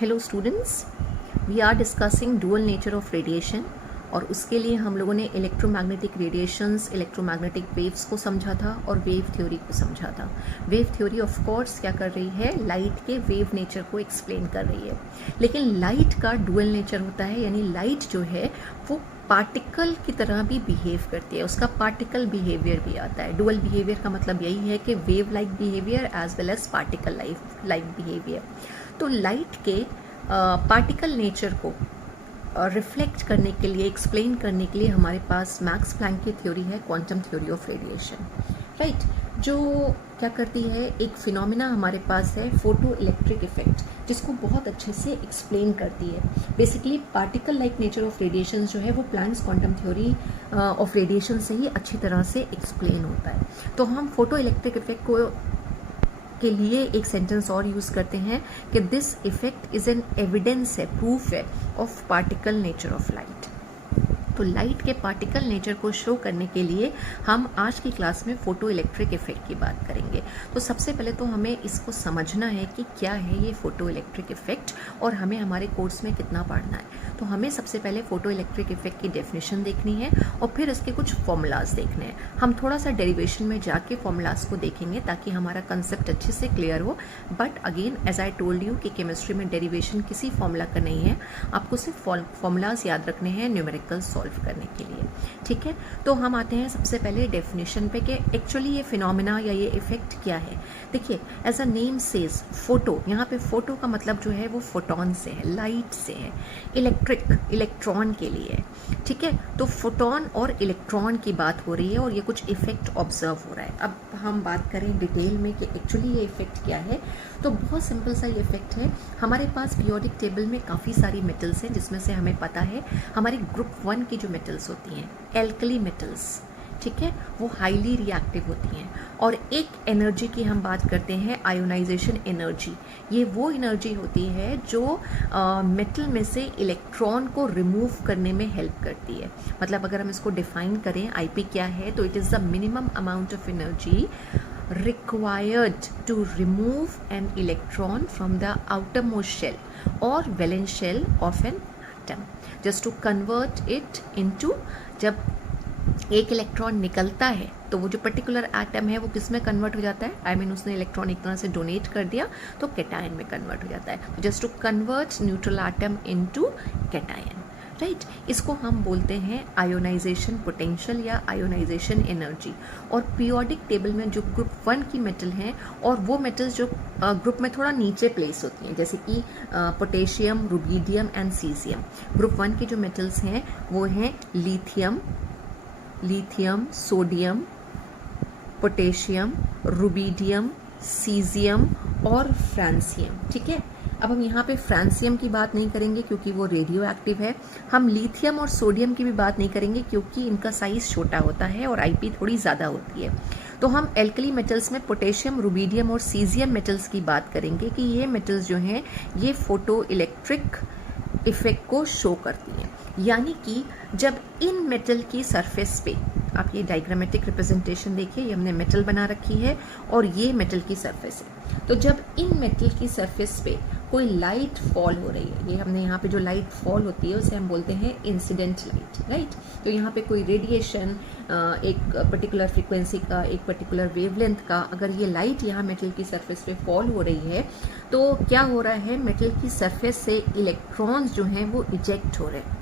Hello students, we are discussing dual nature of radiation. और उसके लिए हम लोगों ने इलेक्ट्रोमैग्नेटिक रेडिएशंस, इलेक्ट्रोमैग्नेटिक वेव्स को समझा था और वेव थ्योरी को समझा था। वेव थ्योरी ऑफ कोर्स क्या कर रही है, लाइट के वेव नेचर को एक्सप्लेन कर रही है। लेकिन लाइट का डुअल नेचर होता है, यानी लाइट जो है वो पार्टिकल की तरह भी बिहेव करती है, उसका पार्टिकल बिहेवियर भी आता है। डुअल बिहेवियर का मतलब यही है कि wave like behaviour as well as particle like behaviour. तो लाइट के पार्टिकल नेचर को रिफ्लेक्ट करने के लिए, एक्सप्लेन करने के लिए हमारे पास मैक्स प्लैंक की थ्योरी है, quantum theory of radiation, right. जो क्या करती है, एक फिनोमिना हमारे पास है फोटो इलेक्ट्रिक इफेक्ट, जिसको बहुत अच्छे से एक्सप्लेन करती है। Basically particle like nature of radiation जो है वो Planck's quantum theory of radiation से ही अच्छी तरह से एक्सप्लेन होता है। तो हम फोटो इलेक्ट्रिक इफेक्ट को के लिए एक सेंटेंस और यूज करते हैं कि this effect is an evidence है, प्रूफ है of particle nature of light. तो लाइट के पार्टिकल नेचर को शो करने के लिए हम आज की क्लास में फोटो इलेक्ट्रिक इफेक्ट की बात करेंगे। तो सबसे पहले तो हमें इसको समझना है कि क्या है ये फोटो इलेक्ट्रिक इफेक्ट और हमें हमारे कोर्स में कितना पढ़ना है। तो हमें सबसे पहले फोटो इलेक्ट्रिक इफेक्ट की डेफिनेशन देखनी है और फिर इसके कुछ फॉर्मूलाज देखने हैं। हम थोड़ा सा डेरिवेशन में जाके फॉर्मूलाज को देखेंगे ताकि हमारा कंसेप्ट अच्छे से क्लियर हो। But again as I told you कि केमिस्ट्री में डेरिवेशन किसी फॉर्मूला का नहीं है, आपको सिर्फ फॉर्मूलाज याद रखने हैं न्यूमेरिकल सॉल्व करने के लिए, ठीक है। तो हम आते हैं सबसे पहले डेफिनेशन पे कि एक्चुअली ये फिनोमिना या ये इफेक्ट क्या है। देखिए, as a name says photo, यहाँ पे फोटो का मतलब जो है वो फोटोन से है, लाइट से है, इलेक्ट्रिक इलेक्ट्रॉन के लिए, ठीक है। तो फोटोन और इलेक्ट्रॉन की बात हो रही है और ये कुछ इफेक्ट ऑब्जर्व हो रहा है। अब हम बात करें डिटेल में कि एक्चुअली ये इफेक्ट क्या है, तो बहुत सिंपल सा ये इफेक्ट है। हमारे पास पीरियोडिक टेबल में काफ़ी सारी मेटल्स हैं, जिसमें से हमें पता है हमारी ग्रुप 1 की जो मेटल्स होती हैं, एल्कली मेटल्स, ठीक है, वो हाईली रिएक्टिव होती हैं। और एक एनर्जी की हम बात करते हैं, आयोनाइजेशन एनर्जी। ये वो एनर्जी होती है जो मेटल में से इलेक्ट्रॉन को रिमूव करने में हेल्प करती है। मतलब अगर हम इसको डिफाइन करें, आईपी क्या है, तो it is the minimum amount of energy required to remove an electron from the outermost shell or valence shell of an atom just to convert it into, जब एक इलेक्ट्रॉन निकलता है तो वो जो पर्टिकुलर एटम है वो किस में कन्वर्ट हो जाता है, आई मीन उसने इलेक्ट्रॉन एक तरह से डोनेट कर दिया तो कैटायन में कन्वर्ट हो जाता है। Just to convert neutral atom into cation, right. इसको हम बोलते हैं आयोनाइजेशन पोटेंशियल या आयोनाइजेशन एनर्जी। और पीरियोडिक टेबल में जो ग्रुप 1 की मेटल हैं और वो मेटल्स जो ग्रुप में थोड़ा नीचे प्लेस होती हैं, जैसे कि potassium, rubidium and caesium. Group 1 की जो मेटल्स हैं वो हैं lithium, sodium, potassium, rubidium, caesium और फ्रांसियम, ठीक है। अब हम यहाँ पे फ्रांसियम की बात नहीं करेंगे क्योंकि वो रेडियो एक्टिव है। हम लिथियम और सोडियम की भी बात नहीं करेंगे क्योंकि इनका साइज छोटा होता है और आईपी थोड़ी ज़्यादा होती है। तो हम एल्कली मेटल्स में पोटेशियम, रुबीडियम और सीजियम मेटल्स की बात करेंगे कि ये मेटल्स जो हैं ये फोटो इलेक्ट्रिक इफेक्ट को शो करती हैं। यानी कि जब इन मेटल की सरफेस पे, आप ये डायग्रामेटिक रिप्रेजेंटेशन देखिए, ये हमने मेटल बना रखी है और ये मेटल की सरफेस है। तो जब इन मेटल की सरफेस पे कोई लाइट फॉल हो रही है, ये हमने यहाँ पे जो लाइट फॉल होती है उसे हम बोलते हैं इंसिडेंट लाइट, राइट। तो यहाँ पे कोई रेडिएशन एक पर्टिकुलर फ्रीक्वेंसी का, एक पर्टिकुलर वेवलेंथ का, अगर ये लाइट यहाँ मेटल की सरफेस पे फॉल हो रही है तो क्या हो रहा है, मेटल की सरफेस से इलेक्ट्रॉन्स जो हैं वो इजेक्ट हो रहे हैं।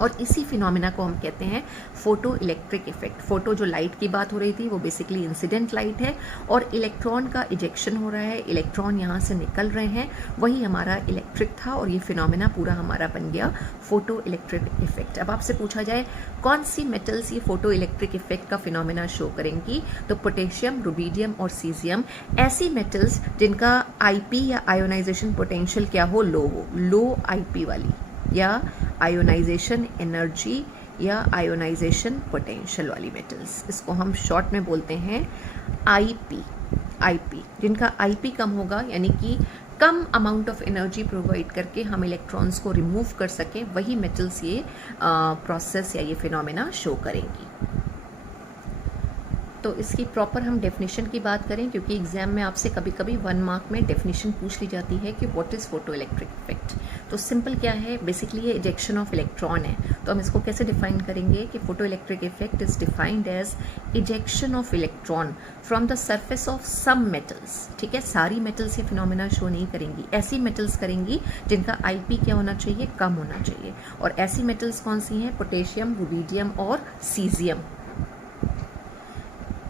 और इसी फिनोमिना को हम कहते हैं फोटो इलेक्ट्रिक इफेक्ट। फोटो जो लाइट की बात हो रही थी वो बेसिकली इंसिडेंट लाइट है और इलेक्ट्रॉन का इजेक्शन हो रहा है, इलेक्ट्रॉन यहाँ से निकल रहे हैं, वही हमारा इलेक्ट्रिक था और ये फिनोमिना पूरा हमारा बन गया फोटो इलेक्ट्रिक इफेक्ट। अब आपसे पूछा जाए कौन सी मेटल्स ये फोटो इलेक्ट्रिक इफेक्ट का फिनोमिना शो करेंगी, तो पोटेशियम, रुबीडियम और सीजियम ऐसी मेटल्स जिनका आईपी या आयोनाइजेशन पोटेंशियल क्या हो, लो आईपी वाली, या आयोनाइजेशन एनर्जी या आयोनाइजेशन पोटेंशियल वाली मेटल्स। इसको हम शॉर्ट में बोलते हैं आईपी, जिनका आईपी कम होगा, यानी कि कम अमाउंट ऑफ एनर्जी प्रोवाइड करके हम इलेक्ट्रॉन्स को रिमूव कर सकें, वही मेटल्स ये प्रोसेस या ये फिनोमेना शो करेंगी। तो इसकी प्रॉपर हम डेफिनेशन की बात करें, क्योंकि एग्जाम में आपसे कभी कभी 1 मार्क में डेफिनेशन पूछ ली जाती है कि what is photo electric effect. तो सिंपल क्या है, बेसिकली ये इजेक्शन ऑफ इलेक्ट्रॉन है। तो हम इसको कैसे डिफाइन करेंगे कि photo electric effect is defined as ejection of electron from the surface of some metals. ठीक है, सारी मेटल्स ये फिनोमेना शो नहीं करेंगी, ऐसी मेटल्स करेंगी जिनका आईपी क्या होना चाहिए, कम होना चाहिए। और ऐसी मेटल्स कौन सी हैं, पोटेशियम, रुबीडियम और caesium,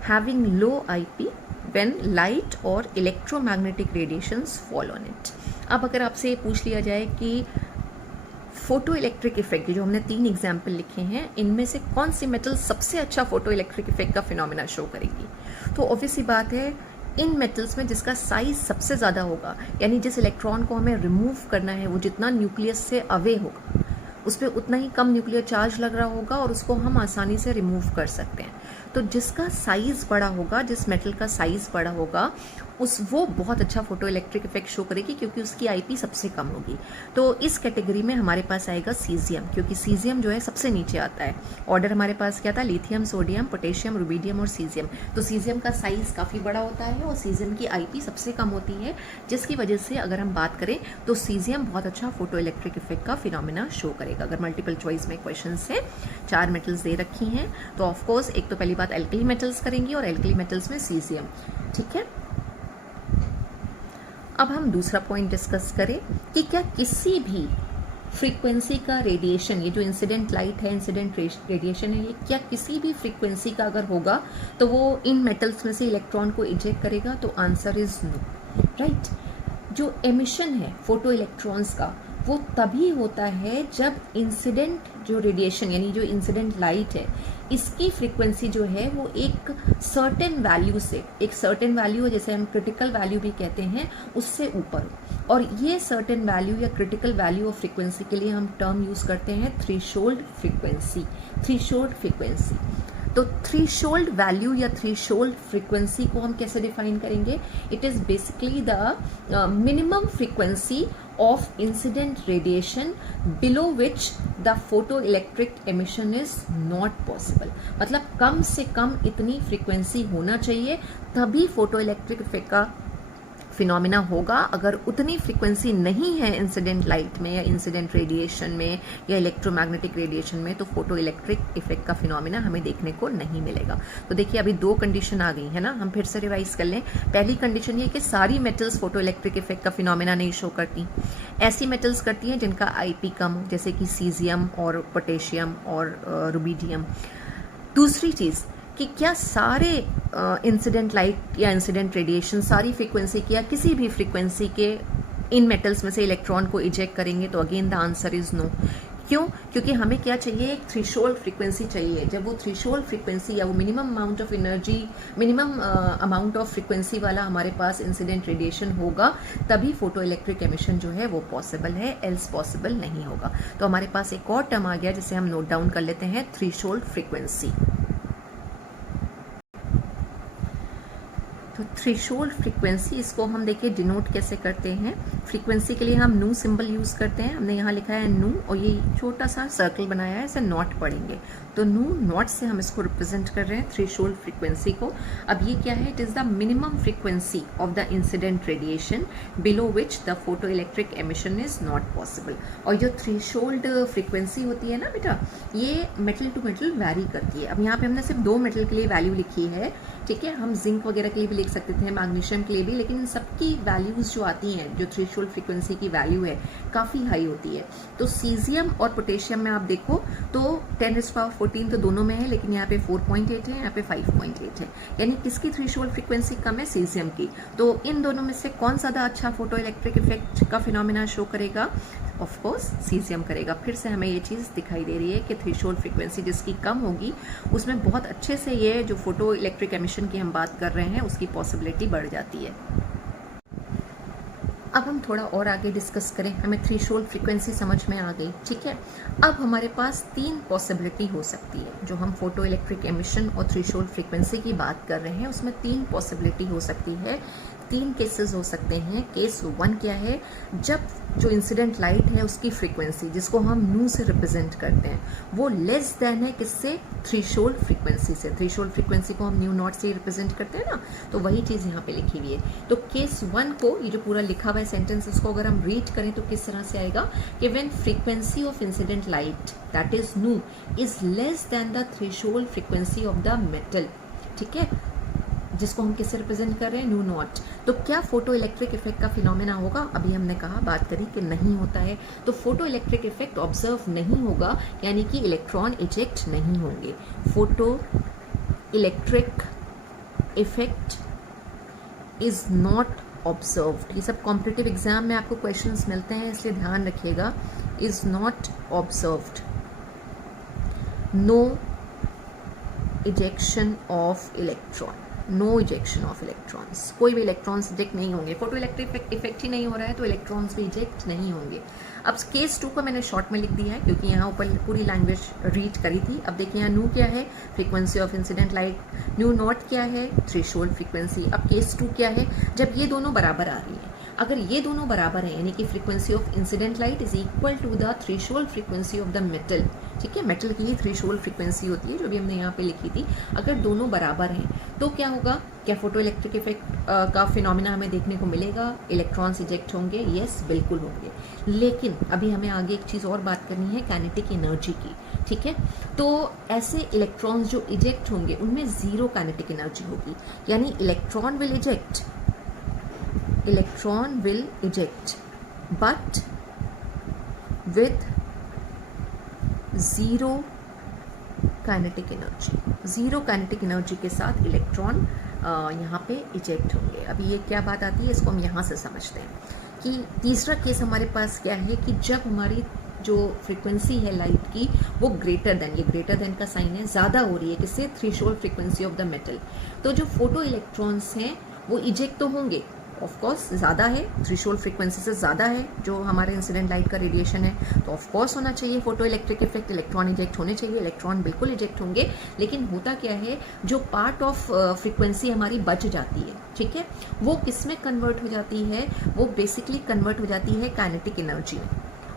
having low IP when light or electromagnetic radiations fall on it। अब अगर आपसे पूछ लिया जाए कि फोटो इलेक्ट्रिक इफेक्ट, जो हमने 3 एग्जाम्पल लिखे हैं, इनमें से कौन सी मेटल सबसे अच्छा फोटो इलेक्ट्रिक इफेक्ट का फिनोमेना शो करेगी, तो ऑब्वियस सी बात है इन मेटल्स में जिसका साइज सबसे ज़्यादा होगा, यानी जिस इलेक्ट्रॉन को हमें रिमूव करना है वो जितना न्यूक्लियस से अवे होगा उस पर उतना ही कम न्यूक्लियर चार्ज लग रहा होगा और उसको हम आसानी से रिमूव कर सकते हैं। तो जिसका साइज़ बड़ा होगा, जिस मेटल का साइज़ बड़ा होगा, वो बहुत अच्छा फोटो इलेक्ट्रिक इफेक्ट शो करेगी, क्योंकि उसकी आईपी सबसे कम होगी। तो इस कैटेगरी में हमारे पास आएगा सीजियम, क्योंकि सीजियम जो है सबसे नीचे आता है। ऑर्डर हमारे पास क्या था, लिथियम, सोडियम, पोटेशियम, रुबीडियम और सीजियम। तो सीजियम का साइज़ काफ़ी बड़ा होता है और सीजियम की आईपी सबसे कम होती है, जिसकी वजह से अगर हम बात करें तो सीजियम बहुत अच्छा फोटो इलेक्ट्रिक इफेक्ट का फिनोमेना शो करेगा। अगर मल्टीपल चॉइस में क्वेश्चन से 4 मेटल्स दे रखी हैं तो ऑफकोर्स एक तो पहली बात एल्कली मेटल्स करेंगी और एल्कली मेटल्स में सीजियम। ठीक है, अब हम दूसरा पॉइंट डिस्कस करें कि क्या किसी भी फ्रीक्वेंसी का रेडिएशन, ये जो इंसिडेंट लाइट है, इंसिडेंट रेडिएशन है, ये क्या किसी भी फ्रीक्वेंसी का अगर होगा तो वो इन मेटल्स में से इलेक्ट्रॉन को इजेक्ट करेगा, तो आंसर इज नो, राइट। जो एमिशन है फोटो इलेक्ट्रॉन्स का वो तभी होता है जब इंसिडेंट जो रेडिएशन यानी जो इंसिडेंट लाइट है इसकी फ्रीक्वेंसी जो है वो एक सर्टेन वैल्यू से, एक सर्टेन वैल्यू है जैसे हम क्रिटिकल वैल्यू भी कहते हैं, उससे ऊपर। और ये सर्टेन वैल्यू या क्रिटिकल वैल्यू ऑफ फ्रीक्वेंसी के लिए हम टर्म यूज करते हैं थ्रेशोल्ड फ्रीक्वेंसी। थ्रेशोल्ड फ्रीक्वेंसी, तो थ्रेशोल्ड वैल्यू या थ्रेशोल्ड फ्रीक्वेंसी को हम कैसे डिफाइन करेंगे, it is basically the minimum frequency of incident radiation below which the photoelectric emission is not possible। मतलब कम से कम इतनी फ्रीक्वेंसी होना चाहिए तभी फोटो इलेक्ट्रिक इफेक्ट का फिनोमिना होगा। अगर उतनी फ्रीक्वेंसी नहीं है इंसिडेंट लाइट में या इंसिडेंट रेडिएशन में या इलेक्ट्रोमैग्नेटिक रेडिएशन में तो फोटो इलेक्ट्रिक इफेक्ट का फिनोमिना हमें देखने को नहीं मिलेगा। तो देखिए अभी 2 कंडीशन आ गई है ना, हम फिर से रिवाइज कर लें। पहली कंडीशन ये कि सारी मेटल्स फोटो इलेक्ट्रिक इफेक्ट का फिनोमिना नहीं शो करती, ऐसी मेटल्स करती हैं जिनका आईपी कम हो, जैसे कि सीजियम और पोटेशियम और रुबीडियम। दूसरी चीज़ कि क्या सारे इंसिडेंट लाइट या इंसिडेंट रेडिएशन सारी फ्रीक्वेंसी की या किसी भी फ्रीक्वेंसी के इन मेटल्स में से इलेक्ट्रॉन को इजेक्ट करेंगे, तो again the answer is no. क्यों? क्योंकि हमें क्या चाहिए, एक थ्रेशोल्ड फ्रीक्वेंसी चाहिए। जब वो थ्रेशोल्ड फ्रीक्वेंसी या वो minimum amount of energy, minimum amount of frequency वाला हमारे पास इंसिडेंट रेडिएशन होगा तभी फोटो इलेक्ट्रिक एमिशन जो है वो पॉसिबल है, एल्स पॉसिबल नहीं होगा। तो हमारे पास एक और टर्म आ गया जिसे हम नोट डाउन कर लेते हैं, थ्रेशोल्ड फ्रीक्वेंसी। तो थ्रेशोल्ड फ्रीक्वेंसी, इसको हम देखिए डिनोट कैसे करते हैं। फ्रीक्वेंसी के लिए हम नू सिंबल यूज करते हैं, हमने यहाँ लिखा है नू और ये छोटा सा सर्कल बनाया है, इसे नॉट पढ़ेंगे। तो नू नॉट से हम इसको रिप्रेजेंट कर रहे हैं थ्रेशोल्ड फ्रीक्वेंसी को। अब ये क्या है, it is the minimum frequency of the incident radiation below which the photo electric emission is not possible. और जो थ्रेशोल्ड फ्रीक्वेंसी होती है ना बेटा, ये मेटल टू मेटल वैरी करती है। अब यहाँ पे हमने सिर्फ 2 मेटल के लिए वैल्यू लिखी है, ठीक है। हम जिंक वगैरह के लिए भी लिख सकते थे, मैग्नीशियम के लिए भी, लेकिन इन सबकी वैल्यूज जो आती हैं, जो थ्रेशोल्ड फ्रीक्वेंसी की वैल्यू है, काफ़ी हाई होती है। तो सीजियम और पोटेशियम में आप देखो तो 10⁻14 तो दोनों में है, लेकिन यहाँ पे 4.8 है, यहाँ पे 5.8 है। यानी किसकी थ्रेशोल्ड फ्रीक्वेंसी कम है, सीजियम की। तो इन दोनों में से कौन ज़्यादा अच्छा फोटो इलेक्ट्रिक इफेक्ट का फिनोमिना शो करेगा, ऑफ कोर्स सीजियम करेगा। फिर से हमें ये चीज़ दिखाई दे रही है कि थ्रेशोल्ड फ्रीक्वेंसी जिसकी कम होगी उसमें बहुत अच्छे से ये जो फोटो इलेक्ट्रिक एमिशन की हम बात कर रहे हैं उसकी पॉसिबिलिटी बढ़ जाती है। अब हम थोड़ा और आगे डिस्कस करें, हमें थ्रेशोल्ड फ्रीक्वेंसी समझ में आ गई, ठीक है। अब हमारे पास 3 पॉसिबिलिटी हो सकती है। जो हम फोटो इलेक्ट्रिक एमिशन और थ्रेशोल्ड फ्रीक्वेंसी की बात कर रहे हैं उसमें 3 पॉसिबिलिटी हो सकती है तीन केसेस हो सकते हैं। केस 1 क्या है, जब जो इंसिडेंट लाइट है उसकी फ्रीक्वेंसी जिसको हम नू से रिप्रेजेंट करते हैं वो लेस देन है किससे, थ्रेशोल्ड फ्रीक्वेंसी से। थ्रेशोल्ड फ्रीक्वेंसी को हम न्यू नॉट से रिप्रेजेंट करते हैं ना, तो वही चीज़ यहाँ पे लिखी हुई है। तो केस 1 को, ये जो पूरा लिखा हुआ है सेंटेंस, उसको अगर हम रीड करें तो किस तरह से आएगा कि when frequency of incident light that is nu is less than the threshold frequency of the metal, ठीक है, जिसको हम किससे रिप्रेजेंट कर रहे हैं, न्यू नॉट। तो क्या फोटो इलेक्ट्रिक इफेक्ट का फिनोमेना होगा, अभी हमने कहा, बात करी कि नहीं होता है। तो फोटो इलेक्ट्रिक इफेक्ट ऑब्जर्व नहीं होगा, यानी कि इलेक्ट्रॉन इजेक्ट नहीं होंगे। Photo electric effect is not observed. ये सब कॉम्पिटिटिव एग्जाम में आपको क्वेश्चंस मिलते हैं, इसलिए ध्यान रखिएगा। Is not observed, no ejection of electron, no ejection of electrons, कोई भी इलेक्ट्रॉन्स इजेक्ट नहीं होंगे। फोटो इलेक्ट्रिक इफेक्ट ही नहीं हो रहा है तो इलेक्ट्रॉन्स भी इजेक्ट नहीं होंगे। अब केस 2 को मैंने शॉर्ट में लिख दिया है क्योंकि यहाँ ऊपर पूरी लैंग्वेज रीड करी थी। अब देखिए यहाँ न्यू क्या है, frequency of incident light, new not क्या है, थ्रेशोल्ड फ्रीक्वेंसी। अब केस 2 क्या है, जब ये दोनों बराबर आ रही है, अगर ये दोनों बराबर है यानी कि frequency of incident light is equal to the threshold frequency of the metal, ठीक है, मेटल की ही थ्रेशोल्ड फ्रीक्वेंसी होती है जो भी हमने यहाँ पे लिखी थी। अगर दोनों बराबर हैं तो क्या होगा, क्या फोटो इलेक्ट्रिक इफेक्ट का फिनोमेना हमें देखने को मिलेगा, इलेक्ट्रॉन्स इजेक्ट होंगे, यस बिल्कुल होंगे। लेकिन अभी हमें आगे एक चीज़ और बात करनी है, काइनेटिक एनर्जी की, ठीक है। तो ऐसे इलेक्ट्रॉन्स जो इजेक्ट होंगे उनमें जीरो काइनेटिक एनर्जी होगी, यानी electron will eject, electron will eject but with zero kinetic energy, zero kinetic energy के साथ इलेक्ट्रॉन यहाँ पे इजेक्ट होंगे। अभी ये क्या बात आती है, इसको हम यहाँ से समझते हैं कि तीसरा केस हमारे पास क्या है कि जब हमारी जो फ्रीक्वेंसी है लाइट की वो ग्रेटर देन, ये ग्रेटर देन का साइन है, ज़्यादा हो रही है किससे, threshold frequency of the metal. तो जो फोटो इलेक्ट्रॉन्स हैं वो इजेक्ट तो होंगे, ऑफ कोर्स ज़्यादा है, थ्रेशोल्ड फ्रीक्वेंसी से ज़्यादा है जो हमारे इंसिडेंट लाइट का रेडिएशन है, तो ऑफ कोर्स होना चाहिए photo electric effect, electron eject होने चाहिए, इलेक्ट्रॉन बिल्कुल इजेक्ट होंगे। लेकिन होता क्या है, जो पार्ट ऑफ फ्रीक्वेंसी हमारी बच जाती है, ठीक है, वो किस में कन्वर्ट हो जाती है, वो बेसिकली कन्वर्ट हो जाती है काइनेटिक एनर्जी में,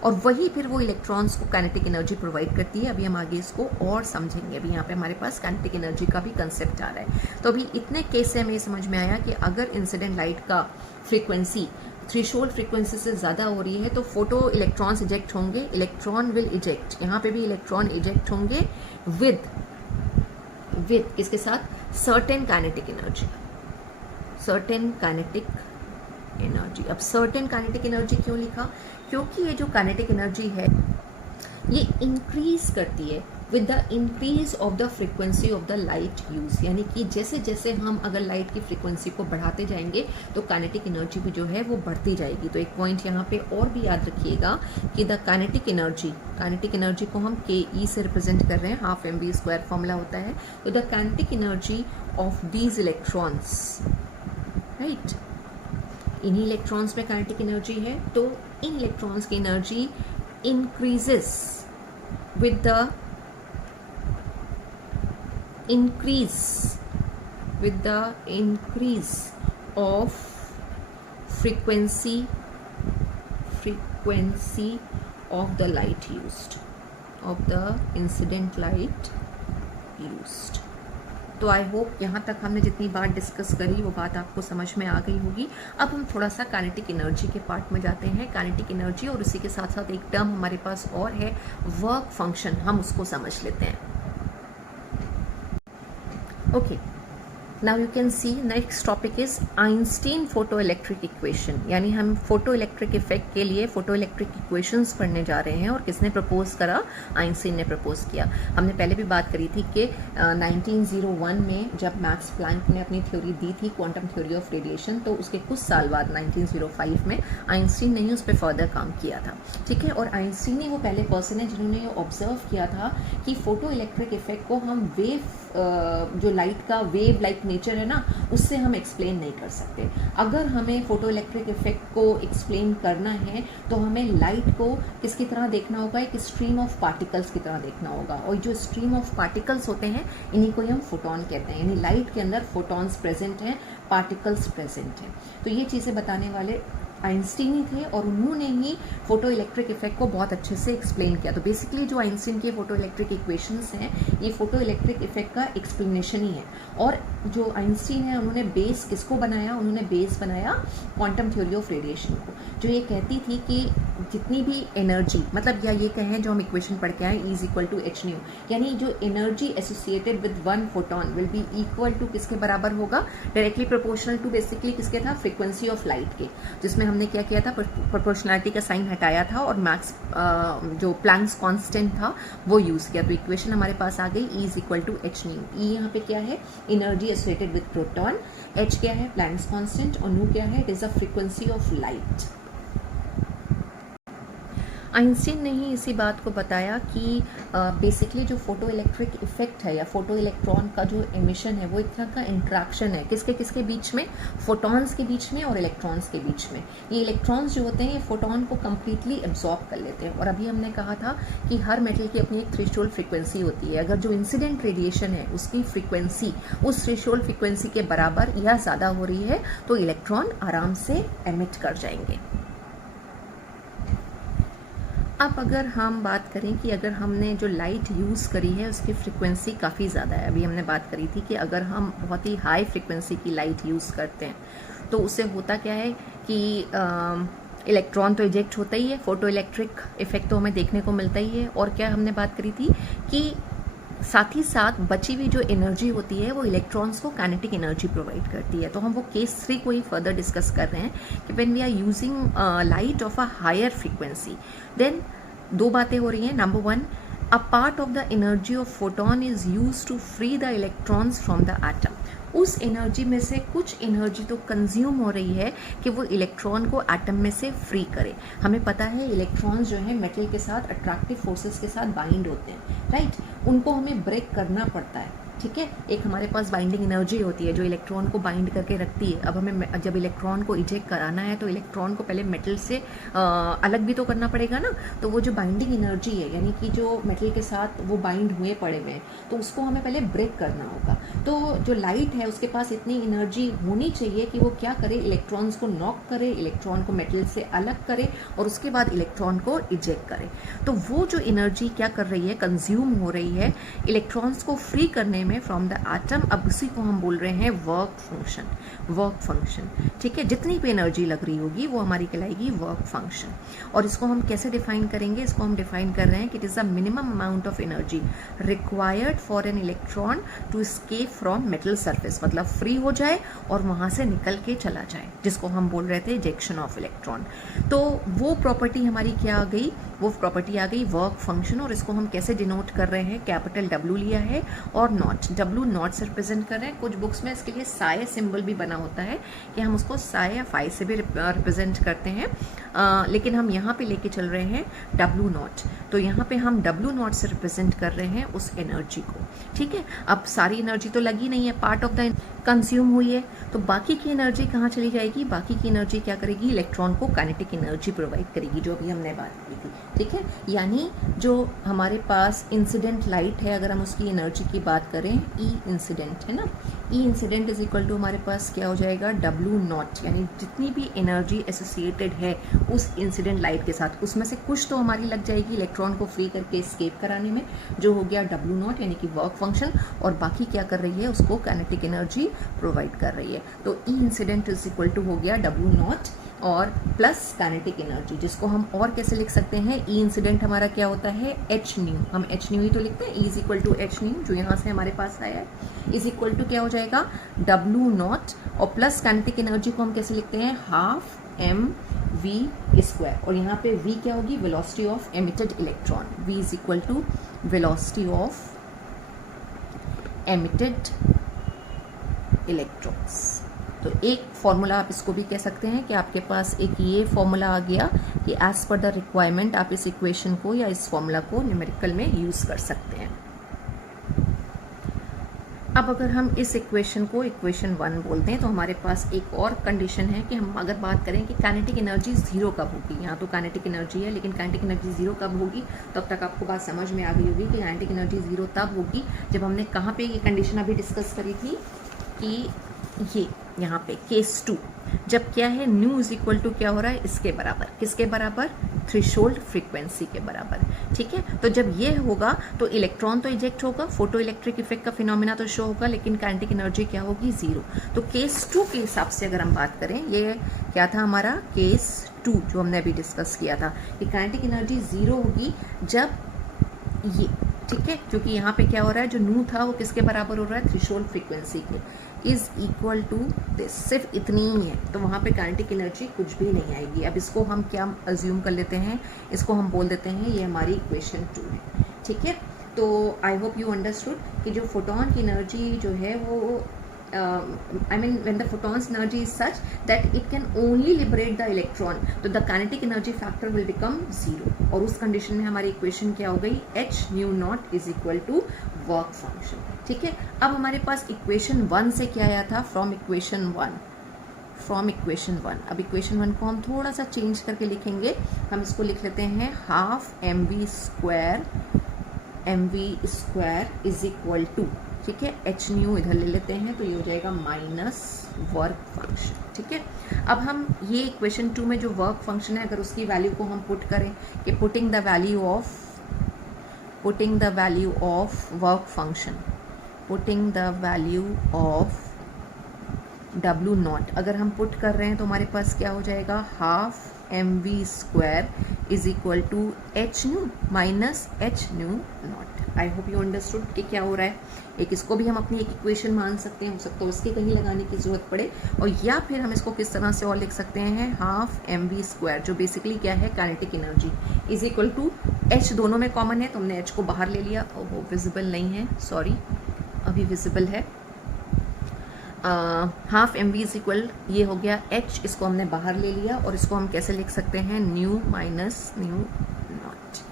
और वही फिर वो इलेक्ट्रॉन्स को काइनेटिक एनर्जी प्रोवाइड करती है। अभी हम आगे इसको और समझेंगे। अभी यहाँ पे हमारे पास काइनेटिक एनर्जी का भी कंसेप्ट आ रहा है। तो अभी इतने केस से हमें समझ में आया कि अगर इंसिडेंट लाइट का फ्रीक्वेंसी थ्रेशोल्ड फ्रीक्वेंसी से ज़्यादा हो रही है तो फोटो इलेक्ट्रॉन्स इजेक्ट होंगे, इलेक्ट्रॉन विल इजेक्ट, यहाँ पे भी इलेक्ट्रॉन इजेक्ट होंगे विद किसके साथ, certain kinetic energy, certain kinetic energy. अब सर्टेन काइनेटिक एनर्जी क्यों लिखा, क्योंकि ये जो काइनेटिक एनर्जी है ये इंक्रीज करती है with the increase of the frequency of the light use, यानी कि जैसे जैसे हम अगर लाइट की फ्रीक्वेंसी को बढ़ाते जाएंगे तो काइनेटिक एनर्जी भी जो है वो बढ़ती जाएगी। तो एक पॉइंट यहाँ पे और भी याद रखिएगा कि द काइनेटिक एनर्जी को हम के ई से रिप्रेजेंट कर रहे हैं, हाफ mv² फॉर्मूला होता है। तो the kinetic energy of these electrons, right, इन्हीं इलेक्ट्रॉन्स में काइनेटिक एनर्जी है, तो इन इलेक्ट्रॉन्स की energy increases with the increase of frequency of the light used, of the incident light used। तो आई होप यहाँ तक हमने जितनी बात डिस्कस करी वो बात आपको समझ में आ गई होगी। अब हम थोड़ा सा काइनेटिक एनर्जी के पार्ट में जाते हैं। काइनेटिक एनर्जी और उसी के साथ साथ एक टर्म हमारे पास और है, वर्क फंक्शन, हम उसको समझ लेते हैं। Okay, now you can see next topic is Einstein photo electric equation, यानी हम फोटो इलेक्ट्रिक इफेक्ट के लिए फोटो इलेक्ट्रिक इक्वेशंस पढ़ने जा रहे हैं। और किसने प्रपोज करा, आइंस्टीन ने प्रपोज किया। हमने पहले भी बात करी थी कि 1901 में जब मैक्स प्लैंक ने अपनी थ्योरी दी थी क्वांटम थ्योरी ऑफ रेडिएशन, तो उसके कुछ साल बाद 1905 में आइंस्टीन ने ही उस पर फर्दर काम किया था, ठीक है। और आइंस्टीन ही वो पहले पर्सन है जिन्होंने ये ऑब्जर्व किया था कि फोटो इलेक्ट्रिक इफेक्ट को हम वेव, जो लाइट का वेव लाइक नेचर है ना, उससे हम एक्सप्लेन नहीं कर सकते। अगर हमें फोटो इलेक्ट्रिक इफेक्ट को एक्सप्लेन करना है तो हमें लाइट को किसकी तरह देखना होगा, एक स्ट्रीम ऑफ पार्टिकल्स की तरह देखना होगा, और जो स्ट्रीम ऑफ पार्टिकल्स होते हैं इन्हीं को ही हम फोटोन कहते हैं, यानी लाइट के अंदर फोटॉन्स प्रेजेंट हैं, पार्टिकल्स प्रेजेंट हैं। तो ये चीज़ें बताने वाले आइंस्टीन ही थे और उन्होंने ही फोटो इलेक्ट्रिक इफेक्ट को बहुत अच्छे से एक्सप्लेन किया। तो बेसिकली जो आइंस्टीन के फोटो इलेक्ट्रिक इक्वेशंस हैं ये फोटो इलेक्ट्रिक इफेक्ट का एक्सप्लेनेशन ही है। और जो आइंस्टीन है उन्होंने बेस किसको बनाया, उन्होंने बेस बनाया क्वांटम थ्योरी ऑफ रेडिएशन को, जो ये कहती थी कि जितनी भी एनर्जी, मतलब या ये कहें जो हम इक्वेशन पढ़ के आए E = h न्यू, यानी जो energy associated with one photon will be equal to किसके बराबर होगा, डायरेक्टली प्रोपोर्शनल टू बेसिकली किसके था, फ्रीक्वेंसी ऑफ लाइट के, जिसमें हमने क्या किया था, प्रोपोर्शनलिटी का साइन हटाया था और मैक्स जो प्लैंक्स कांस्टेंट था वो यूज़ किया। तो इक्वेशन हमारे पास आ गई E = h न्यू। E यहाँ पे क्या है, energy associated with proton, h क्या है, प्लैंक्स कांस्टेंट, और न्यू क्या है, it is a frequency of light. Einstein ने ही इसी बात को बताया कि बेसिकली जो फोटो इलेक्ट्रिक इफेक्ट है या फोटो इलेक्ट्रॉन का जो एमिशन है वो एक तरह का इंट्रैक्शन है, किसके किसके बीच में, फोटॉन्स के बीच में और इलेक्ट्रॉन्स के बीच में। ये इलेक्ट्रॉन्स जो होते हैं ये फोटोन को कम्प्लीटली एब्जॉर्ब कर लेते हैं। और अभी हमने कहा था कि हर मेटल की अपनी एक थ्रेशोल्ड फ्रीक्वेंसी होती है, अगर जो इंसिडेंट रेडिएशन है उसकी फ्रीक्वेंसी उस थ्रेशोल्ड फ्रीक्वेंसी के बराबर या ज़्यादा हो रही है तो इलेक्ट्रॉन आराम से एमिट कर जाएंगे। अब अगर हम बात करें कि अगर हमने जो लाइट यूज़ करी है उसकी फ्रीक्वेंसी काफ़ी ज़्यादा है, अभी हमने बात करी थी कि अगर हम बहुत ही हाई फ्रीक्वेंसी की लाइट यूज़ करते हैं तो उससे होता क्या है कि इलेक्ट्रॉन तो इजेक्ट होता ही है, फोटो इलेक्ट्रिक इफेक्ट तो हमें देखने को मिलता ही है, और क्या हमने बात करी थी कि साथ ही साथ बची हुई जो एनर्जी होती है वो इलेक्ट्रॉन्स को काइनेटिक एनर्जी प्रोवाइड करती है। तो हम वो केस 3 को ही फर्दर डिस्कस कर रहे हैं कि when we are using light of a higher frequency, then दो बातें हो रही हैं। Number 1, a part of the energy of photon is used to free the electrons from the atom. उस एनर्जी में से कुछ एनर्जी तो कंज्यूम हो रही है कि वो इलेक्ट्रॉन को एटम में से फ्री करे। हमें पता है इलेक्ट्रॉन्स जो है मेटल के साथ अट्रैक्टिव फोर्सेस के साथ बाइंड होते हैं, राइट, उनको हमें ब्रेक करना पड़ता है, ठीक है। एक हमारे पास बाइंडिंग एनर्जी होती है जो इलेक्ट्रॉन को बाइंड करके रखती है। अब हमें जब इलेक्ट्रॉन को इजेक्ट कराना है तो इलेक्ट्रॉन को पहले मेटल से अलग भी तो करना पड़ेगा ना, तो वो जो बाइंडिंग एनर्जी है यानी कि जो मेटल के साथ वो बाइंड हुए पड़े हुए हैं तो उसको हमें पहले ब्रेक करना होगा। तो जो लाइट है उसके पास इतनी एनर्जी होनी चाहिए कि वो क्या करे, इलेक्ट्रॉन्स को नॉक करे, इलेक्ट्रॉन को मेटल से अलग करे और उसके बाद इलेक्ट्रॉन को इजेक्ट करे। तो वो जो एनर्जी क्या कर रही है, कंज्यूम हो रही है इलेक्ट्रॉन्स को फ्री करने में फ्रॉम द एटम। अब उसी को हम बोल रहे हैं वर्क फंक्शन, ठीक है। जितनी भी एनर्जी लग रही होगी वो हमारी कहलाएगी वर्क फंक्शन। और इसको हम कैसे डिफाइन करेंगे, इसको हम डिफाइन कर रहे हैं कि it is the minimum amount of energy required for an electron to escape from metal surface, मतलब फ्री हो जाए और वहाँ से निकल के चला जाए, जिसको हम बोल रहे थे इजेक्शन ऑफ इलेक्ट्रॉन। तो वो प्रॉपर्टी हमारी क्या आ गई, वो प्रॉपर्टी आ गई वर्क फंक्शन। और इसको हम कैसे डिनोट कर रहे हैं, कैपिटल W लिया है और नॉट, W नॉट से रिप्रेजेंट कर रहे हैं। कुछ बुक्स में इसके लिए साय सिंबल भी बना होता है कि हम उसको साय या फाई से भी रिप्रेजेंट करते हैं, लेकिन हम यहाँ पे लेके चल रहे हैं W नॉट। तो यहाँ पे हम W नॉट से रिप्रेजेंट कर रहे हैं उस एनर्जी को, ठीक है। अब सारी एनर्जी तो लगी नहीं है, पार्ट ऑफ द कंज्यूम हुई है, तो बाकी की एनर्जी कहाँ चली जाएगी, बाकी की एनर्जी क्या करेगी, इलेक्ट्रॉन को काइनेटिक एनर्जी प्रोवाइड करेगी, जो अभी हमने बात की थी, ठीक है। यानी जो हमारे पास इंसिडेंट लाइट है, अगर हम उसकी एनर्जी की बात करें, E इंसिडेंट है ना, E incident is equal to हमारे पास क्या हो जाएगा, W नॉट, यानी जितनी भी एनर्जी एसोसिएटेड है उस इंसिडेंट लाइट के साथ उसमें से कुछ तो हमारी लग जाएगी इलेक्ट्रॉन को फ्री करके एस्केप कराने में, जो हो गया W नॉट यानी कि वर्क फंक्शन, और बाकी क्या कर रही है, उसको काइनेटिक एनर्जी प्रोवाइड कर रही है। तो E incident is equal to हो गया W नॉट और प्लस काइनेटिक एनर्जी, जिसको हम और कैसे लिख सकते हैं, E इंसिडेंट हमारा क्या होता है, h न्यू, हम h न्यू ही तो लिखते हैं, E is equal to h nu जो यहाँ से हमारे पास आया है, इज इक्वल टू क्या हो जाएगा, W नॉट और प्लस काइनेटिक एनर्जी को हम कैसे लिखते हैं, हाफ mv², और यहाँ पे v क्या होगी, velocity of emitted electron, v is equal to velocity of emitted electrons. तो एक फॉर्मूला आप इसको भी कह सकते हैं कि आपके पास एक ये फॉर्मूला आ गया कि एज पर द रिक्वायरमेंट आप इस इक्वेशन को या इस फॉर्मूला को न्यूमेरिकल में यूज़ कर सकते हैं। अब अगर हम इस इक्वेशन को इक्वेशन 1 बोलते हैं तो हमारे पास एक और कंडीशन है कि हम अगर बात करें कि काइनेटिक एनर्जी ज़ीरो कब होगी, यहाँ तो काइनेटिक एनर्जी है लेकिन काइनेटिक एनर्जी ज़ीरो कब होगी, तब तक आपको बात समझ में आ गई होगी कि काइनेटिक एनर्जी ज़ीरो तब होगी जब हमने कहाँ पे ये कंडीशन अभी डिस्कस करी थी कि ये यहाँ पे केस 2, जब क्या है न्यू इज इक्वल टू क्या हो रहा है, इसके बराबर, किसके बराबर, थ्रेशोल्ड फ्रीक्वेंसी के बराबर। ठीक है, तो जब ये होगा तो इलेक्ट्रॉन तो इजेक्ट होगा, फोटो इलेक्ट्रिक इफेक्ट का फिनोमिना तो शो होगा, लेकिन काइनेटिक एनर्जी क्या होगी, जीरो। तो केस 2 के हिसाब से अगर हम बात करें, ये क्या था हमारा केस 2 जो हमने अभी डिस्कस किया था कि काइनेटिक एनर्जी जीरो होगी जब ये, ठीक है, क्योंकि यहाँ पे क्या हो रहा है, जो न्यू था वो किसके बराबर हो रहा है, थ्रेशोल्ड फ्रीक्वेंसी के, इज इक्वल टू दिस, सिर्फ इतनी ही है, तो वहाँ पे काइनेटिक एनर्जी कुछ भी नहीं आएगी। अब इसको हम क्या अज्यूम कर लेते हैं, इसको हम बोल देते हैं ये हमारी इक्वेशन 2 है। ठीक है, तो आई होप यू अंडरस्टूड कि जो फोटोन की एनर्जी जो है वो I mean when the photon's energy is such that it can only liberate the electron, तो the kinetic energy factor will become zero, और उस कंडीशन में हमारी इक्वेशन क्या हो गई, h nu naught is equal to work function. ठीक है, अब हमारे पास इक्वेशन 1 से क्या आया था, फ्रॉम इक्वेशन 1, अब इक्वेशन 1 को हम थोड़ा सा चेंज करके लिखेंगे, हम इसको लिख लेते हैं half mv square is equal to, ठीक है, एच न्यू इधर ले लेते हैं तो ये हो जाएगा माइनस वर्क फंक्शन। ठीक है, अब हम ये इक्वेशन 2 में जो वर्क फंक्शन है अगर उसकी वैल्यू को हम पुट करें कि putting the value of work function, putting the value of W not अगर हम पुट कर रहे हैं तो हमारे पास क्या हो जाएगा, half mv square is equal to H nu minus H nu naught. I hope you understood कि क्या हो रहा है। एक इसको भी हम अपनी एक इक्वेशन मान सकते हैं, हो सकता है उसके कहीं लगाने की जरूरत पड़े, और या फिर हम इसको किस तरह से और लिख सकते हैं, हाफ mv स्क्वायर जो बेसिकली क्या है, kinetic energy is equal to h, दोनों में कॉमन है तो हमने h को बाहर ले लिया, और वो विजिबल नहीं है, सॉरी अभी विजिबल है, हाफ mv इज इक्वल, ये हो गया h, इसको हमने बाहर ले लिया और इसको हम कैसे लिख सकते हैं, न्यू माइनस न्यू नॉट।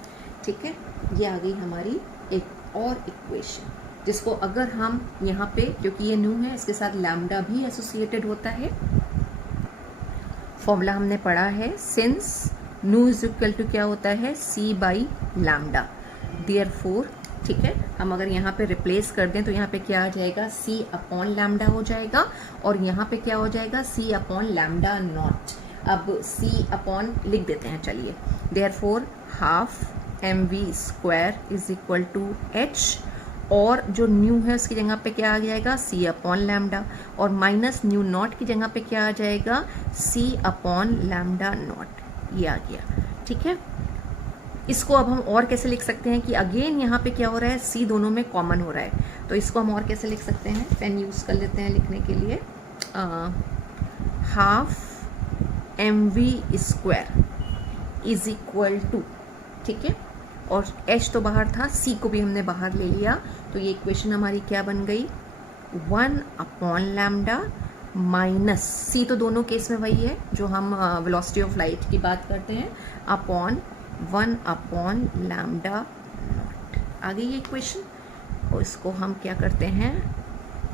ठीक है, ये आ गई हमारी एक और इक्वेशन, जिसको अगर हम यहाँ पे, क्योंकि ये न्यू है इसके साथ लैम्डा भी एसोसिएटेड होता है, फॉर्मूला हमने पढ़ा है, since nu is equal to क्या होता है, c बाई लैम्डा, देयरफॉर, ठीक है, हम अगर यहाँ पे रिप्लेस कर दें तो यहाँ पे क्या आ जाएगा, c अपॉन लैम्डा हो जाएगा, और यहाँ पे क्या हो जाएगा, c अपॉन लैम्डा नॉट। अब c अपॉन लिख देते हैं, चलिए, therefore half mv square is equal to h, और जो न्यू है उसकी जगह पे क्या आ जाएगा, c अपॉन लैम्डा, और माइनस न्यू नॉट की जगह पे क्या आ जाएगा, c अपॉन लैम्डा नॉट, ये आ गया। ठीक है, इसको अब हम और कैसे लिख सकते हैं कि अगेन यहाँ पे क्या हो रहा है, c दोनों में कॉमन हो रहा है, तो इसको हम और कैसे लिख सकते हैं, पेन यूज़ कर लेते हैं लिखने के लिए, half mv square is equal to, ठीक है, और h तो बाहर था, c को भी हमने बाहर ले लिया, तो ये इक्वेशन हमारी क्या बन गई, 1 अपॉन लैम्डा माइनस, c तो दोनों केस में वही है जो हम वेलोसिटी ऑफ लाइट की बात करते हैं, अपॉन 1 अपॉन लैम्डा नॉट। आ गई ये इक्वेशन, और इसको हम क्या करते हैं,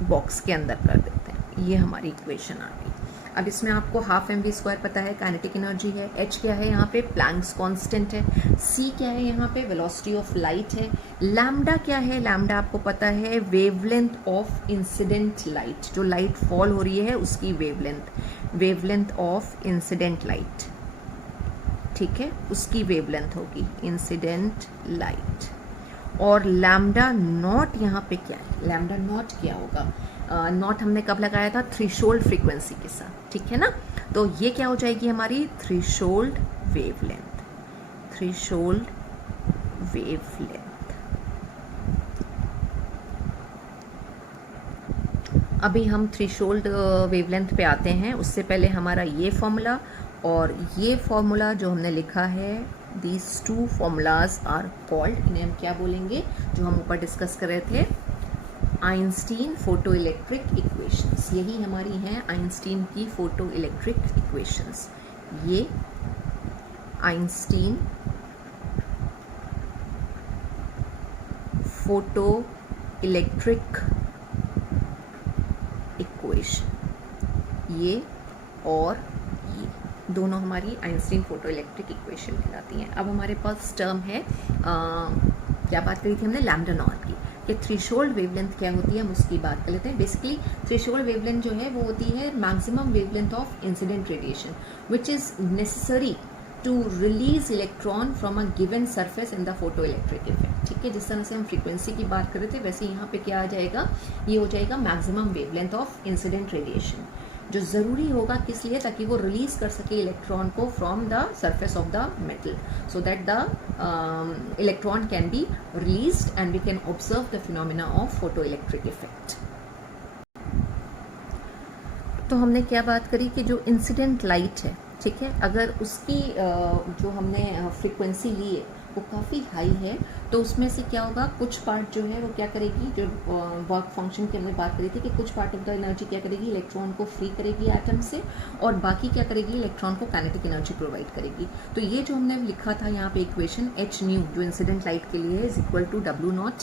बॉक्स के अंदर कर देते हैं, ये हमारी इक्वेशन आ गई। अब इसमें आपको हाफ mv स्क्वायर पता है, काइनेटिक एनर्जी है, h क्या है यहाँ पे, प्लैंक्स कांस्टेंट है, c क्या है यहाँ पे, वेलोसिटी ऑफ लाइट है, लैम्डा क्या है, लैम्डा आपको पता है वेवलेंथ ऑफ इंसिडेंट लाइट, जो लाइट फॉल हो रही है उसकी वेवलेंथ ऑफ इंसिडेंट लाइट, ठीक है, उसकी वेवलेंथ होगी इंसिडेंट लाइट, और लैम्डा नॉट यहाँ पे क्या है, लैम्डा नॉट क्या होगा, नॉट हमने कब लगाया था, थ्रेशोल्ड फ्रीक्वेंसी के साथ, ठीक है ना, तो ये क्या हो जाएगी हमारी थ्रेशोल्ड वेवलेंथ, थ्रेशोल्ड वेवलेंथ। अभी हम थ्रेशोल्ड वेवलेंथ पे आते हैं, उससे पहले हमारा ये फॉर्मूला और ये फॉर्मूला जो हमने लिखा है, these two formulas are called, इन्हें हम क्या बोलेंगे, जो हम ऊपर डिस्कस कर रहे थे, आइंस्टीन फोटो इलेक्ट्रिक इक्वेशंस, यही हमारी हैं आइंस्टीन की फोटो इलेक्ट्रिक इक्वेशंस। ये आइंस्टीन फोटो इलेक्ट्रिक इक्वेशन, ये और ये दोनों हमारी आइंस्टीन फोटो इलेक्ट्रिक इक्वेशन कहलाती हैं। अब हमारे पास टर्म है क्या बात करी थी हमने, लैम्डा नॉट की, कि थ्रेशोल्ड वेवलेंथ क्या होती है, हम उसकी बात कर लेते हैं। बेसिकली थ्रेशोल्ड वेवलेंथ जो है वो होती है maximum wavelength of incident radiation which is necessary to release electron from a given surface in the photo electric effect. ठीक है, जिस तरह से हम फ्रीक्वेंसी की बात कर रहे थे वैसे यहाँ पे क्या आ जाएगा, ये हो जाएगा maximum wavelength of incident radiation, जो ज़रूरी होगा किस लिए, ताकि वो रिलीज कर सके इलेक्ट्रॉन को from the surface of the metal, so that the electron can be released and we can observe the phenomena of photo electric effect. तो हमने क्या बात करी कि जो इंसिडेंट लाइट है, ठीक है, अगर उसकी जो हमने फ्रीक्वेंसी ली है वो काफ़ी हाई है तो उसमें से क्या होगा, कुछ पार्ट जो है वो क्या करेगी, जो वर्क फंक्शन की हमने बात करी थी कि कुछ पार्ट ऑफ द एनर्जी क्या करेगी, इलेक्ट्रॉन को फ्री करेगी एटम से, और बाकी क्या करेगी, इलेक्ट्रॉन को काइनेटिक एनर्जी प्रोवाइड करेगी। तो ये जो हमने लिखा था यहाँ पे इक्वेशन, एच न्यू जो इंसिडेंट लाइट के लिए है is equal to W naught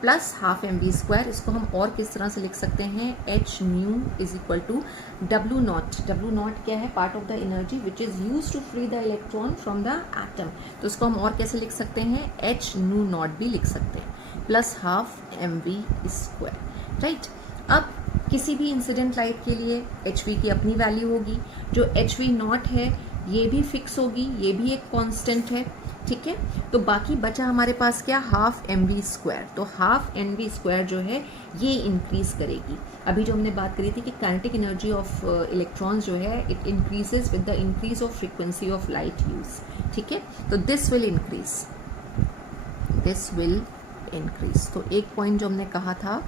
plus half M V square. इसको हम और किस तरह से लिख सकते हैं, H nu is equal to W naught. W naught क्या है, part of the energy which is use to free the electron from the atom. तो इसको हम और कैसे लिख सकते हैं, एच न्यू नॉट भी लिख सकते हैं, plus half M V square, right. अब किसी भी इंसिडेंट लाइट के लिए एच वी की अपनी वैल्यू होगी, जो एच वी नॉट है ये भी फिक्स होगी, ये भी एक कांस्टेंट है, ठीक है। तो बाकी बचा हमारे पास क्या, हाफ एम वी स्क्वायर। तो हाफ एम वी स्क्वायर जो है ये इंक्रीज करेगी। अभी जो हमने बात करी थी कि काइनेटिक एनर्जी ऑफ इलेक्ट्रॉन्स जो है it increases with the increase of frequency of light use, ठीक है। तो दिस विल इंक्रीज। तो एक पॉइंट जो हमने कहा था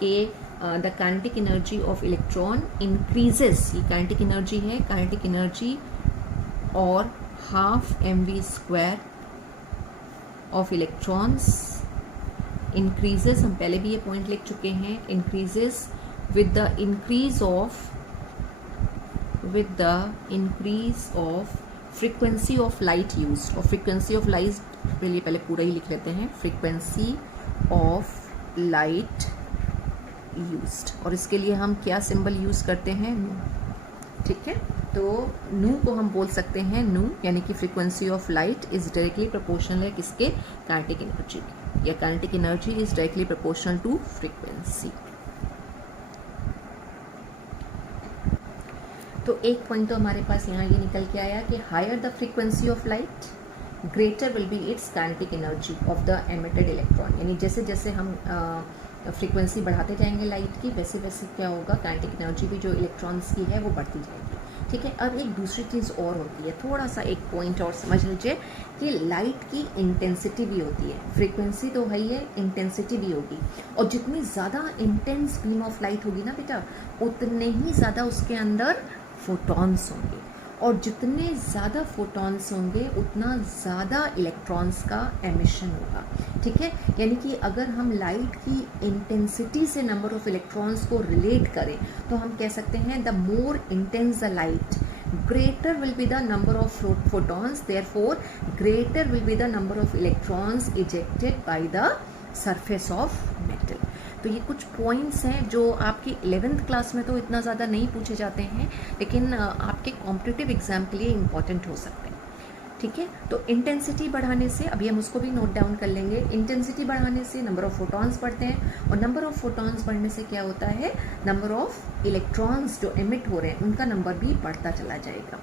कि the kinetic energy of electron increases, ये काइनेटिक एनर्जी है, काइनेटिक एनर्जी और half M V square of electrons increases, हम पहले भी ये पॉइंट लिख चुके हैं, increases with the increase of frequency of light use. और फ्रीक्वेंसी ऑफ लाइट के लिए पहले पूरा ही लिख लेते हैं, फ्रीक्वेंसी ऑफ लाइट यूज्ड, और इसके लिए हम क्या सिंबल यूज करते हैं, नू, ठीक है। तो नू को हम बोल सकते हैं, नू यानी कि frequency of light is directly proportional है किसके, काइनेटिक एनर्जी, या kinetic energy is directly proportional to frequency. तो एक पॉइंट तो हमारे पास यहाँ ये निकल के आया कि higher the frequency of light greater will be its kinetic energy of the emitted electron, यानी जैसे जैसे हम फ्रीक्वेंसी बढ़ाते जाएंगे लाइट की वैसे वैसे क्या होगा, काइनेटिक एनर्जी भी जो इलेक्ट्रॉन्स की है वो बढ़ती जाएगी, ठीक है। अब एक दूसरी चीज़ और होती है, थोड़ा सा एक पॉइंट और समझ लीजिए कि लाइट की इंटेंसिटी भी होती है, फ्रीक्वेंसी तो है ही है, इंटेंसिटी भी होगी, और जितनी ज़्यादा इंटेंस बीम ऑफ लाइट होगी ना बेटा, उतने ही ज़्यादा उसके अंदर फोटॉन्स होंगे, और जितने ज़्यादा फोटॉन्स होंगे उतना ज़्यादा इलेक्ट्रॉन्स का एमिशन होगा, ठीक है। यानी कि अगर हम लाइट की इंटेंसिटी से नंबर ऑफ इलेक्ट्रॉन्स को रिलेट करें तो हम कह सकते हैं the more intense the light greater will be the number of photons, therefore greater will be the number of electrons ejected by the surface of metal। तो ये कुछ पॉइंट्स हैं जो आपकी 11th क्लास में तो इतना ज़्यादा नहीं पूछे जाते हैं, लेकिन आपके कॉम्पिटिटिव एग्जाम के लिए इम्पॉर्टेंट हो सकते हैं, ठीक है। तो इंटेंसिटी बढ़ाने से, अभी हम उसको भी नोट डाउन कर लेंगे, इंटेंसिटी बढ़ाने से नंबर ऑफ फोटॉन्स बढ़ते हैं, और नंबर ऑफ फोटॉन्स बढ़ने से क्या होता है, नंबर ऑफ इलेक्ट्रॉन्स जो एमिट हो रहे हैं उनका नंबर भी बढ़ता चला जाएगा।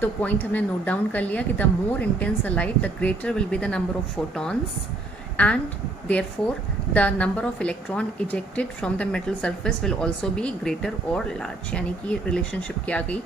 तो पॉइंट हमने नोट डाउन कर लिया कि the more intense the light the greater will be the number of photons and therefore the number of electron ejected from the metal surface will also be greater or large। यानी कि relationship क्या आ गई,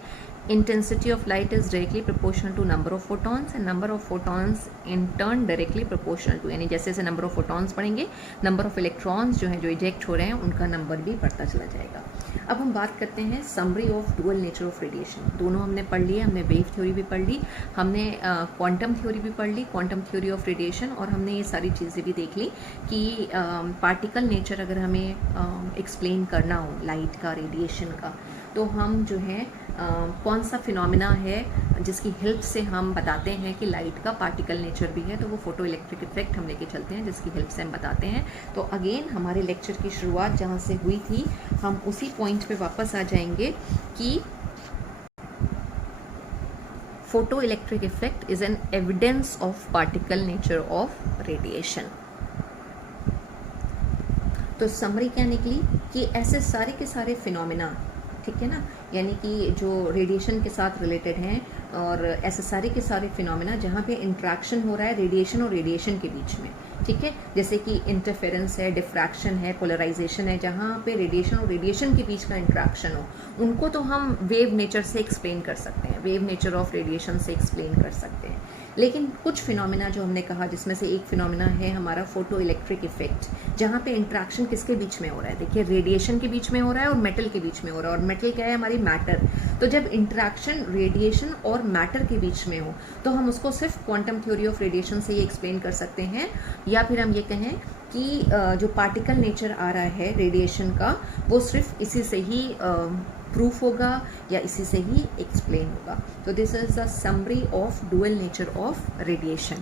intensity of light is directly proportional to number of photons and number of photons in turn directly proportional to, यानी जैसे जैसे number of photons बढ़ेंगे number of electrons जो हैं जो eject हो रहे हैं उनका number भी बढ़ता चला जाएगा। अब हम बात करते हैं summary of dual nature of radiation। दोनों हमने पढ़ लिए, हमने वेव थ्योरी भी पढ़ ली, हमने क्वांटम थ्योरी भी पढ़ ली, क्वांटम थ्योरी ऑफ रेडिएशन, और हमने ये सारी चीज़ें भी देख ली कि पार्टिकल नेचर अगर हमें एक्सप्लेन करना हो लाइट का, रेडिएशन का, तो हम जो है कौन सा फिनोमिना है जिसकी हेल्प से हम बताते हैं कि लाइट का पार्टिकल नेचर भी है, तो वो फोटो इलेक्ट्रिक इफेक्ट हम लेके चलते हैं जिसकी हेल्प से हम बताते हैं। तो अगेन हमारे लेक्चर की शुरुआत जहाँ से हुई थी हम उसी पॉइंट पे वापस आ जाएंगे कि photo electric effect is an evidence of particle nature of radiation. तो समरी क्या निकली कि ऐसे सारे के सारे फिनोमिना, ठीक है ना, यानी कि जो रेडिएशन के साथ रिलेटेड हैं और ऐसे सारे के सारे फिनोमिना जहाँ पे इंट्रैक्शन हो रहा है रेडिएशन और रेडिएशन के बीच में, ठीक है, जैसे कि इंटरफेरेंस है, डिफ्रैक्शन है, पोलराइजेशन है, जहाँ पे रेडिएशन और रेडिएशन के बीच का इंट्रैक्शन हो, उनको तो हम वेव नेचर से एक्सप्लेन कर सकते हैं, वेव नेचर ऑफ रेडिएशन से एक्सप्लेन कर सकते हैं। लेकिन कुछ फिनोमिना जो हमने कहा, जिसमें से एक फिनोमिना है हमारा फोटो इलेक्ट्रिक इफेक्ट, जहाँ पे इंट्रैक्शन किसके बीच में हो रहा है, देखिए रेडिएशन के बीच में हो रहा है और मेटल के बीच में हो रहा है, और मेटल क्या है, हमारी मैटर। तो जब इंट्रैक्शन रेडिएशन और मैटर के बीच में हो तो हम उसको सिर्फ क्वांटम थ्योरी ऑफ रेडिएशन से ही एक्सप्लेन कर सकते हैं, या फिर हम ये कहें कि जो पार्टिकल नेचर आ रहा है रेडिएशन का वो सिर्फ इसी से ही प्रूफ होगा या इसी से ही एक्सप्लेन होगा। तो this is the summary of dual nature of radiation.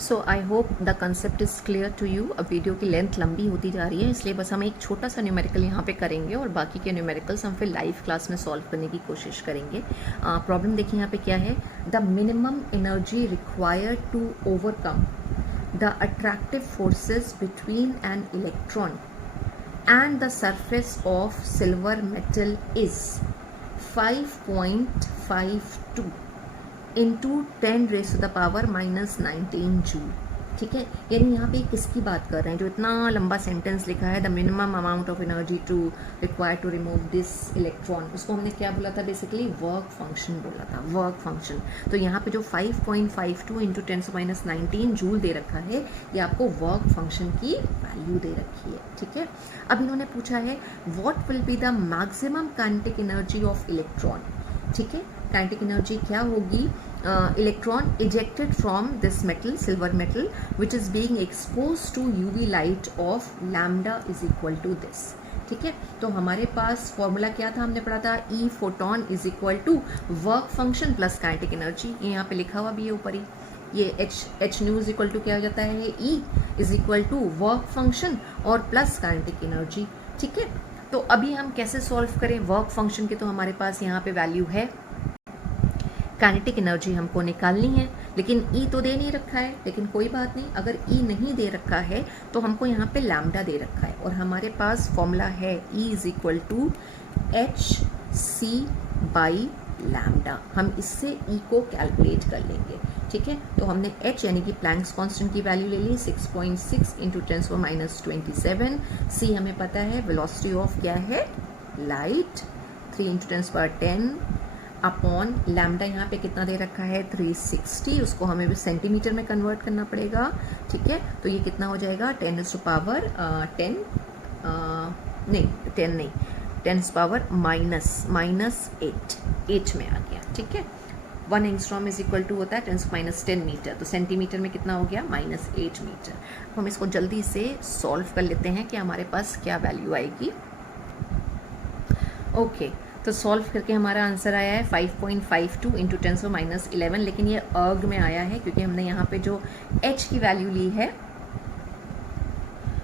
So I hope the concept is clear to you. अब वीडियो की लेंथ लंबी होती जा रही है, इसलिए बस हम एक छोटा सा न्यूमेरिकल यहाँ पे करेंगे और बाकी के न्यूमेरिकल्स हम फिर लाइव क्लास में सॉल्व करने की कोशिश करेंगे। प्रॉब्लम देखिए यहाँ पे क्या है, the minimum energy required to overcome the attractive forces between an electron and the surface of silver metal is 5.52 into 10 raised to the power minus 19 joule. ठीक है, यानी यहाँ पे किसकी बात कर रहे हैं, जो इतना लंबा सेंटेंस लिखा है, the minimum amount of energy to require to remove this electron, उसको हमने क्या बोला था, बेसिकली वर्क फंक्शन बोला था, वर्क फंक्शन। तो यहाँ पे जो 5.52 इंटू 10⁻⁹ जूल दे रखा है, ये आपको वर्क फंक्शन की वैल्यू दे रखी है। ठीक है, अब इन्होंने पूछा है what will be the maximum kinetic energy of electron. ठीक है, काइनेटिक एनर्जी क्या होगी, electron ejected from this metal, silver metal, which is being expose to UV light of lambda is equal to this. ठीक है, तो हमारे पास formula क्या था, हमने पढ़ा था E photon is equal to work function plus kinetic energy. ये यहाँ पे लिखा हुआ भी है ऊपर ही, ये H nu is equal to क्या हो जाता है, ये E is equal to work function और प्लस काइनेटिक एनर्जी। ठीक है, तो अभी हम कैसे सॉल्व करें, वर्क फंक्शन की तो हमारे पास यहाँ पे वैल्यू है, काइनेटिक एनर्जी हमको निकालनी है, लेकिन ई तो दे नहीं रखा है। लेकिन कोई बात नहीं, अगर ई नहीं दे रखा है तो हमको यहाँ पे लैम्डा दे रखा है, और हमारे पास फॉर्मूला है E is equal to H C by lambda. हम इससे ई को कैलकुलेट कर लेंगे। ठीक है, तो हमने h यानी कि प्लैंक्स कांस्टेंट की वैल्यू ले ली 6.6 इंटू 10⁻⁻27। c हमें पता है वेलोसिटी ऑफ क्या है, लाइट, 3 इंटू 10⁻10 अपॉन लैम्डा यहाँ पे कितना दे रखा है 360, उसको हमें भी सेंटीमीटर में कन्वर्ट करना पड़ेगा। ठीक है, तो ये कितना हो जाएगा 10⁻10 -8 में आ गया। ठीक है, 1 एंगस्ट्रॉम इज इक्वल टू होता है 10⁻10 मीटर, तो सेंटीमीटर में कितना हो गया -8 मीटर। हम इसको जल्दी से सॉल्व कर लेते हैं कि हमारे पास क्या वैल्यू आएगी। ओके, तो सॉल्व करके हमारा आंसर आया है 5.52 इंटू 10⁻11, लेकिन ये अर्ग में आया है क्योंकि हमने यहाँ पे जो h की वैल्यू ली है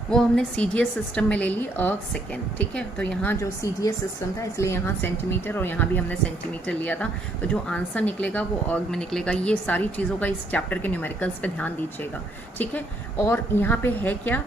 वो हमने CGS सिस्टम में ले ली अर्ग सेकेंड। ठीक है, तो यहाँ जो CGS सिस्टम था इसलिए यहाँ सेंटीमीटर और यहाँ भी हमने सेंटीमीटर लिया था, तो जो आंसर निकलेगा वो अर्ग में निकलेगा। ये सारी चीज़ों का इस चैप्टर के न्यूमेरिकल्स पे ध्यान दीजिएगा। ठीक है, और यहाँ पे है क्या,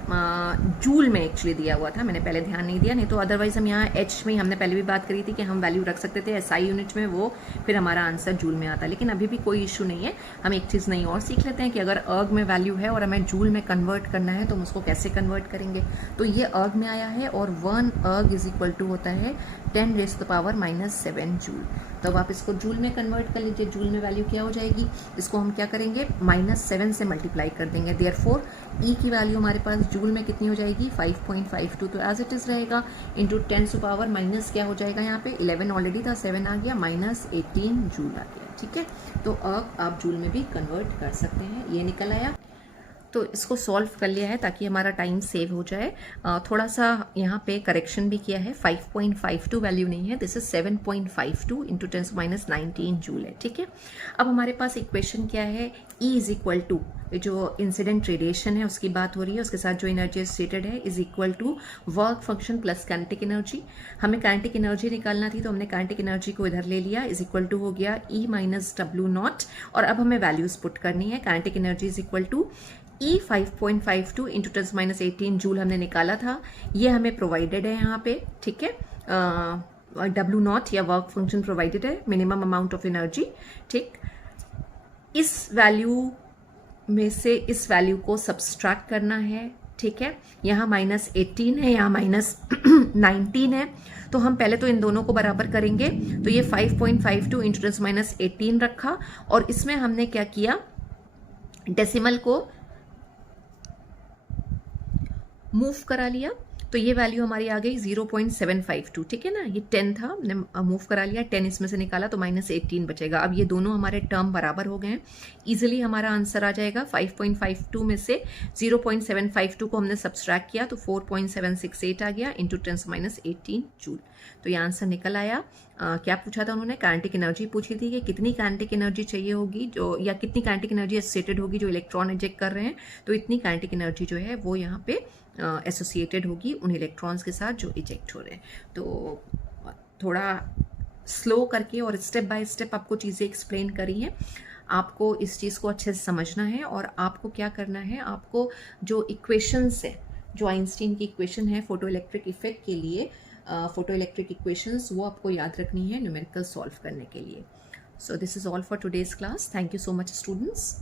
जूल में एक्चुअली दिया हुआ था, मैंने पहले ध्यान नहीं दिया, नहीं तो अदरवाइज हम यहाँ एच में हमने पहले भी बात करी थी कि हम वैल्यू रख सकते थे SI यूनिट में, वो फिर हमारा आंसर जूल में आता। लेकिन अभी भी कोई इशू नहीं है, हम एक चीज़ नहीं और सीख लेते हैं कि अगर अर्ग में वैल्यू है और हमें जूल में कन्वर्ट करना है तो हम उसको कैसे कन्वर्ट करेंगे। तो ये अर्ग में आया है और 1 अर्ग इज इक्वल टू होता है 10 raise to the power -7 joule. तो अब आप इसको जूल में कन्वर्ट कर लीजिए, जूल में वैल्यू क्या हो जाएगी, इसको हम क्या करेंगे -7 से मल्टीप्लाई कर देंगे। देयरफॉर ई की वैल्यू हमारे पास जूल में कितनी हो जाएगी 5.52, तो एज इट इज़ रहेगा इंटू 10 टू पावर माइनस क्या हो जाएगा, यहाँ पे 11 ऑलरेडी था, 7 आ गया, -18 जूल आ गया। ठीक है, तो अब आप जूल में भी कन्वर्ट कर सकते हैं। ये निकल आया। तो इसको सॉल्व कर लिया है ताकि हमारा टाइम सेव हो जाए। थोड़ा सा यहाँ पे करेक्शन भी किया है, 5.52 वैल्यू नहीं है, दिस इज 7.52 इंटू 10⁻19 जूल है, ठीक है। अब हमारे पास इक्वेशन क्या है, E इज इक्वल टू, जो इंसिडेंट रेडिएशन है उसकी बात हो रही है, उसके साथ जो एनर्जी स्टेटेड है is equal to work function plus kinetic energy. हमें काइनेटिक एनर्जी निकालना थी तो हमने काइनेटिक एनर्जी को इधर ले लिया, इज इक्वल टू हो गया E माइनस डब्ल्यू नॉट। और अब हमें वैल्यूज पुट करनी है, kinetic energy is equal to E 5.52 into 10⁻18 joule हमने निकाला था, ये हमें प्रोवाइडेड है यहाँ पे, ठीक है। डब्ल्यू नॉट या वर्क फंक्शन प्रोवाइडेड है, मिनिमम अमाउंट ऑफ एनर्जी, ठीक। इस वैल्यू में से इस वैल्यू को सब्सट्रैक्ट करना है, ठीक है। यहाँ -18 है, यहाँ -19 है, तो हम पहले तो इन दोनों को बराबर करेंगे। तो ये 5.52 इंटू 10⁻18 रखा और इसमें हमने क्या किया, डेसिमल को मूव करा लिया, तो ये वैल्यू हमारी आ गई 0.752, ठीक है ना। ये 10 था, हमने मूव करा लिया, 10 इसमें से निकाला तो -18 बचेगा। अब ये दोनों हमारे टर्म बराबर हो गए हैं, इजीली हमारा आंसर आ जाएगा। 5.52 में से 0.752 को हमने सब्सट्रैक्ट किया तो 4.768 आ गया इंटू 10⁻18 जूल। तो ये आंसर निकल आया। क्या पूछा था उन्होंने, काइनेटिक एनर्जी पूछी थी कि कितनी काइनेटिक एनर्जी चाहिए होगी जो, या कितनी काइनेटिक एनर्जी एसोसिएटेड होगी जो इलेक्ट्रॉन इजेक्ट कर रहे हैं, तो इतनी काइनेटिक एनर्जी जो है वो यहाँ पे एसोसिएटेड होगी उन इलेक्ट्रॉन्स के साथ जो इजेक्ट हो रहे हैं। तो थोड़ा स्लो करके और स्टेप बाय स्टेप आपको चीज़ें एक्सप्लेन करी हैं। आपको इस चीज़ को अच्छे से समझना है और आपको क्या करना है, आपको जो इक्वेशंस है, जो आइंस्टीन की इक्वेशन है फोटो इलेक्ट्रिक इफेक्ट के लिए, फोटो इलेक्ट्रिक इक्वेशंस, वो आपको याद रखनी है न्यूमेरिकल सॉल्व करने के लिए। So this is all for today's class. Thank you so much students.